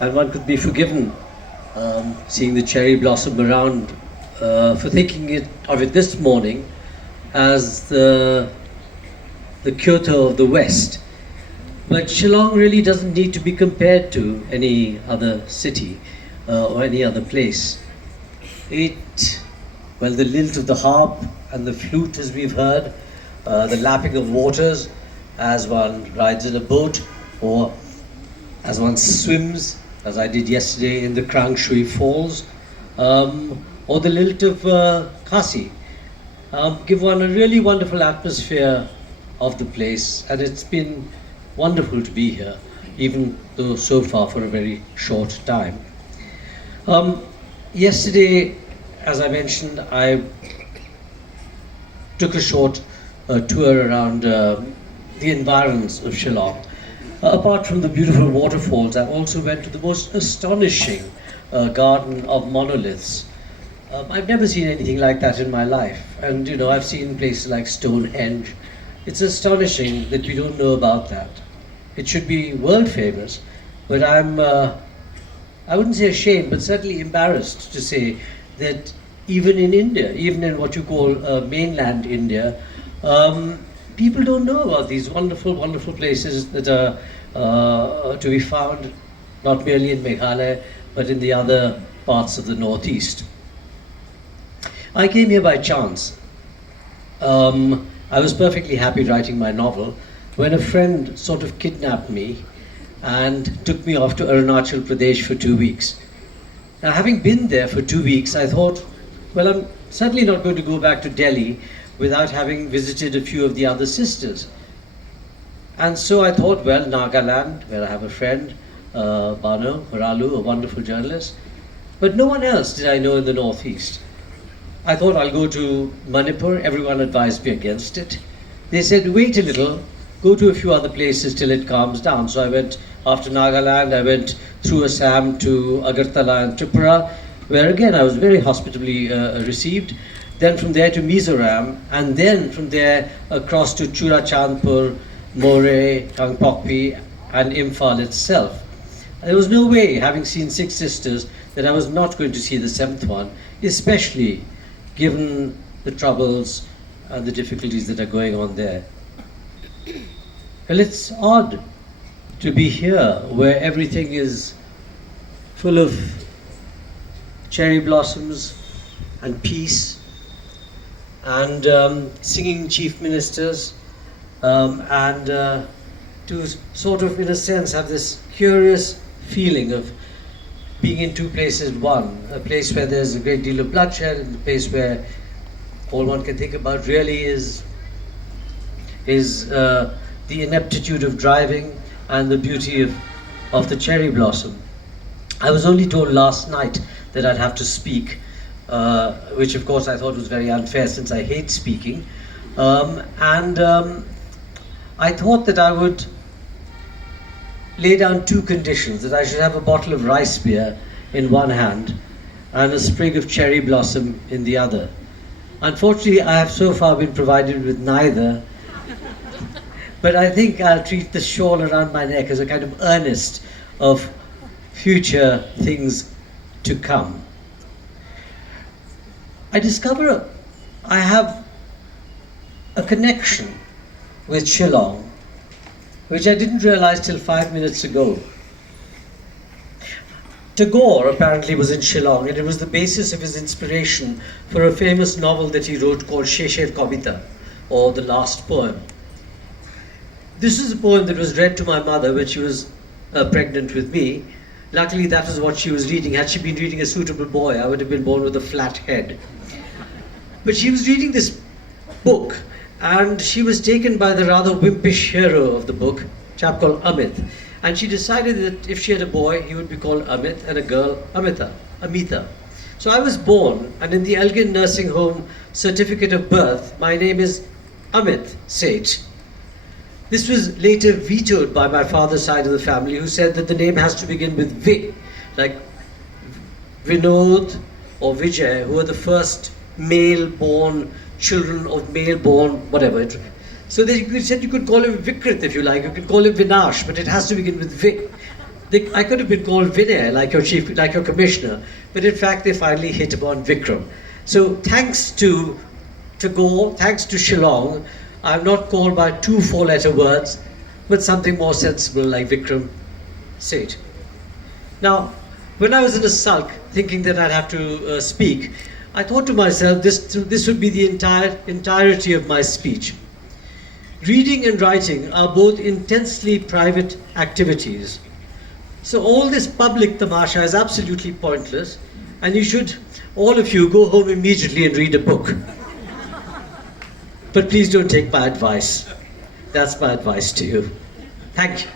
and one could be forgiven seeing the cherry blossom around for thinking of it this morning as the Kyoto of the West. But Shillong really doesn't need to be compared to any other city or any other place. Well, the lilt of the harp and the flute, as we've heard, the lapping of waters as one rides in a boat or as one swims, as I did yesterday in the Krang Shui Falls, or the lilt of Kasi, give one a really wonderful atmosphere of the place, and it's been wonderful to be here, even though so far for a very short time. Yesterday, as I mentioned, I took a short tour around the environs of Shillong. Apart from the beautiful waterfalls, I also went to the most astonishing garden of monoliths. I've never seen anything like that in my life. And you know, I've seen places like Stonehenge. It's astonishing that we don't know about that. It should be world famous, but I wouldn't say ashamed, but certainly embarrassed to say that even in India, even in what you call mainland India, people don't know about these wonderful, wonderful places that are to be found not merely in Meghalaya, but in the other parts of the northeast. I came here by chance. I was perfectly happy writing my novel when a friend sort of kidnapped me and took me off to Arunachal Pradesh for 2 weeks. Now, having been there for 2 weeks, I thought, well, I'm certainly not going to go back to Delhi without having visited a few of the other sisters. And so I thought, well, Nagaland, where I have a friend, Bano Maralu, a wonderful journalist, but no one else did I know in the northeast. I thought I'll go to Manipur. Everyone advised me against it. They said, wait a little, go to a few other places till it calms down. So I went after Nagaland, I went through Assam to Agartala and Tripura, where again I was very hospitably received. Then from there to Mizoram, and then from there across to Churachandpur, Moreh, Kangpokpi, and Imphal itself. There was no way, having seen 6 sisters, that I was not going to see the 7th one, especially given the troubles and the difficulties that are going on there. Well, it's odd to be here where everything is full of cherry blossoms and peace and singing chief ministers and to sort of, in a sense, have this curious feeling of being in 2 places at one, a place where there's a great deal of bloodshed and a place where all one can think about really is the ineptitude of driving and the beauty of the cherry blossom. I was only told last night that I'd have to speak, which of course I thought was very unfair since I hate speaking. I thought that I would lay down 2 conditions, that I should have a bottle of rice beer in one hand and a sprig of cherry blossom in the other. Unfortunately, I have so far been provided with neither, but I think I'll treat the shawl around my neck as a kind of earnest of future things to come. I discover I have a connection with Shillong, which I didn't realize till 5 minutes ago. Tagore apparently was in Shillong, and it was the basis of his inspiration for a famous novel that he wrote called Shesher Kavita, or The Last Poem. This is a poem that was read to my mother when she was pregnant with me. Luckily, that was what she was reading. Had she been reading A Suitable Boy, I would have been born with a flat head. But she was reading this book, and she was taken by the rather wimpish hero of the book, a chap called Amit. And she decided that if she had a boy, he would be called Amit, and a girl, Amita. So I was born, and in the Elgin Nursing Home certificate of birth, my name is Amit Seth. This was later vetoed by my father's side of the family, who said that the name has to begin with Vi, like Vinod or Vijay, who were the first male-born children of male-born whatever. So they said you could call him Vikrit if you like, you could call him Vinash, but it has to begin with Vi. I could have been called Vinay, like your chief, like your commissioner, but in fact they finally hit upon Vikram. So thanks to Tagore, thanks to Shillong, I'm not called by two four-letter words, but something more sensible like Vikram Seth. Now, when I was in a sulk, thinking that I'd have to speak, I thought to myself, this would be the entirety of my speech. Reading and writing are both intensely private activities. So all this public tamasha is absolutely pointless, and you should, all of you, go home immediately and read a book. But please don't take my advice. That's my advice to you. Thank you.